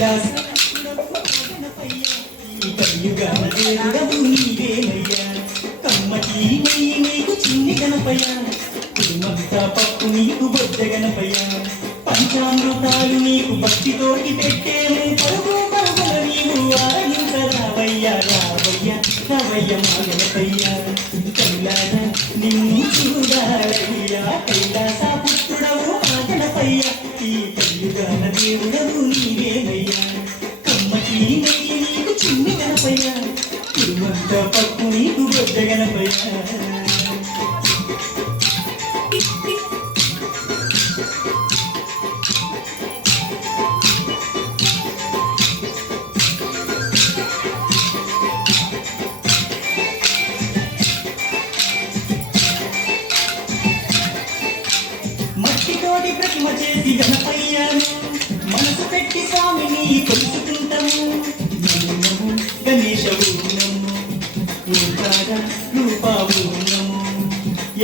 కైలాస ఈ కలియుగాన దేవుడవు నీవేనయ్యా కమ్మటి నెయ్యి నీకు చిన్ని గణపయ్య కురుమంతా పప్పు నీకు బొజ్జ గణపయ్య పంచామృతాలు నీకు భక్తితోటి పెట్టేము పరుగు పరుగుల నీవు ఆరగించరావయ్యా రావయ్య రావయ్య మా గణపయ్య కైలాస నిన్ను చూడాలయ్యా కైలాస పుత్రుడవు మా గణపయ్య ఈ కలియుగాన దేవుడవు నీవేనయ్యా కమ్మటి నెయ్యి నీకు చిన్ని గణపయ్య కురుమంతా పప్పు నీకు బొజ్జ గణపయ్య మట్టితోటి ప్రతిమ చేసి గణపయ్యను మనసు పెట్టి స్వామిని కొలుసుకుంటాము నమో గణేశవు నమో ఓంకార రూపావు నమో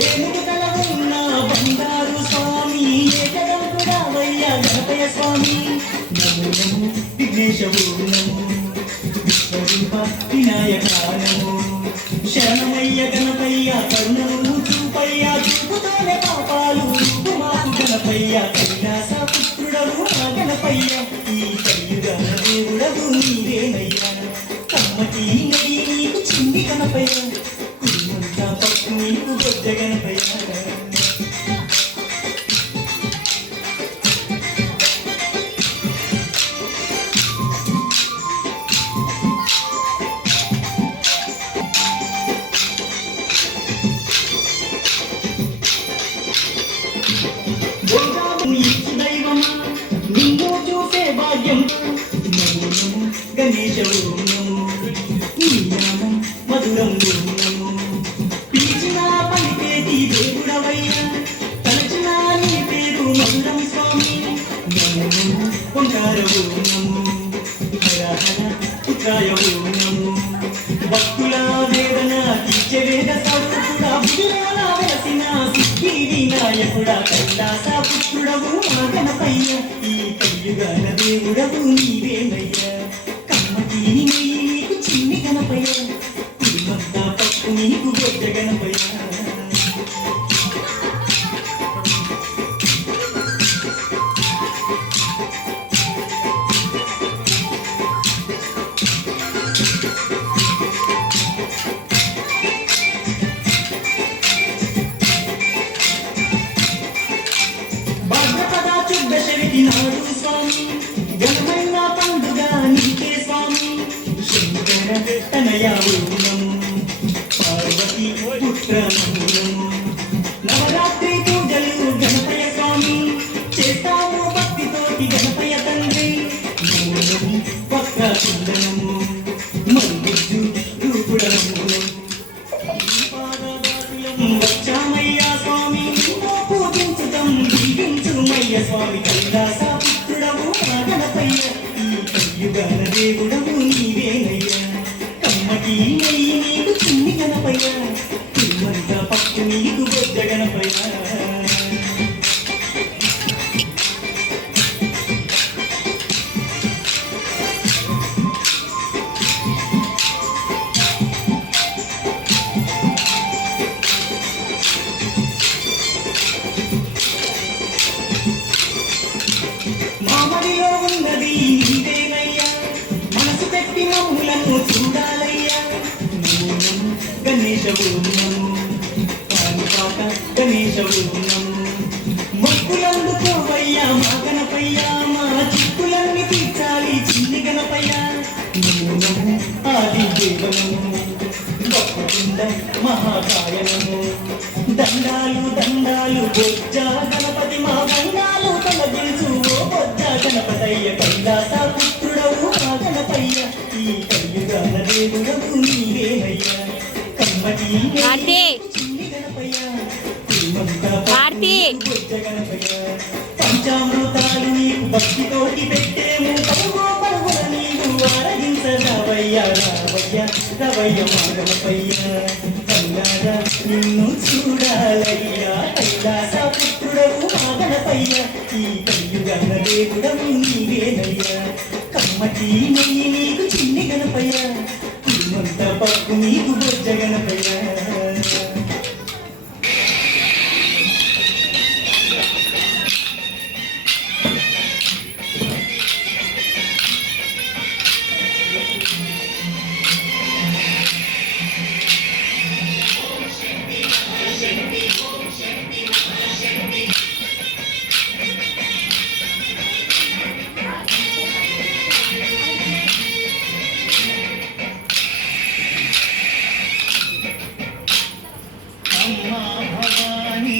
ఏనుగు తల ఉన్న బంగారు స్వామి ఏకదంతుడావయ్యా గణపయ్య స్వామి నమో నమో విఘ్నేశవు నమో విశ్వరూప వినాయక నమో శరణమయ్య గణపయ్య కరుణను చూపయ్య చూపుతోనే పాపాలు మాకు గణపయ్య కైలాస పుత్రుడవు మా గణపయ్య ఈ కలియుగాన దేవుడవు నీవేనయ్యా కమ్మటి నెయ్యి నీకు చిన్ని గణపయ్య కురుమంతా పప్పు నీకు బొజ్జ గణపయ్య నిన్ను చూసే భాగ్యం నమో నమో గణేశవు నమో నీ నామం మధురం నమో పిలిచిన పలికేటి దేవుడవయ్యా తలచిన నీ పేరు మధురం స్వామి నమో నమో ఓంకారవు నమో హర హర పుత్రాయవు నమో భక్తుల వేదన తీర్చే వేద స్వరూపుడా విజయాల వెలసిన సిద్ధి వినాయకుడా కైలాస పుత్రుడవు మా గణపయ్య ఈ కలియుగాన దేవుడవు నీవేనయ్యా కమ్మటి నెయ్యి నీకు చిన్ని గణపయ్య కురుమంతా పప్పు నీకు బొజ్జ గణపయ్య నాడు స్వామి ఘనమైన పండుగ నీకే స్వామి శంకర తనయావు నమో పార్వతి పుత్ర నమో నవరాత్రి పూజలు గణపయ్య స్వామి చేస్తాము భక్తితోటి గణపయ్య తండ్రి నమో నమో వక్ర కుందనము మరుగుజ్జు రూపుడము వచ్చామయ్యా స్వామి నిన్ను పూజించుతాం దీవించుమయ్య స్వామి కైలాస పుత్రుడవు మా గణపయ్య ఈ కలియుగాన దేవుడవు నీవేనయ్యా కమ్మటి నెయ్యి నీకు చిన్ని గణపయ్య కురుమంతా పప్పు నీకు బొజ్జ గణపయ్య మామడిలో ఉన్నది నీవేనయ్యా మనసు పెట్టి మమ్ములను చూడాలయ్యా నమో నమో గణేశవు నమో కానుపాక గణేశవు నమో మొక్కులందుకోవయ్యా మా గణపయ్య మా చిక్కులన్నీ తీర్చాలి చిన్ని గణపయ్య నమో నమో ఆది దేవనము గొప్ప మహాకాయనము దండాలు దండాలు బొజ్జ గణపతి మా దండాలు తొలగించు ఓ బొజ్జ గణపతయ్య కైలాస పుత్రుడవు మా గణపయ్య ఈ కలియుగాన దేవుడవు నీవేనయ్యా కమ్మటి చిన్ని గణపయ్య కురుమంతా బొజ్జ గణపయ్య పంచామృతాలు నీకు భక్తితోటి పెట్టేము పరుగు పరుగుల నీవు ఆరగించరావయ్యా రావయ్య రవయ్య మా గణపయ్య కల్లారా నిన్ను చూడాలయ్యా కైలాస పుత్రుడవు మా గణపయ్య ఈ కలియుగాన దేవుడవు నీవేనయ్యా పట్టి నెయ్యి నీకు చిన్ని గణపయ్య తిరుమంత పప్పు నీకు బొజ్జ గణపయ్య అమ్మా భవాని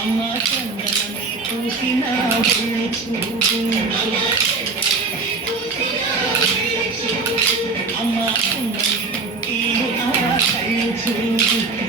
అమ్మా చందనమే పూసిన అమ్మా చందనమే కళ్ళు చూడు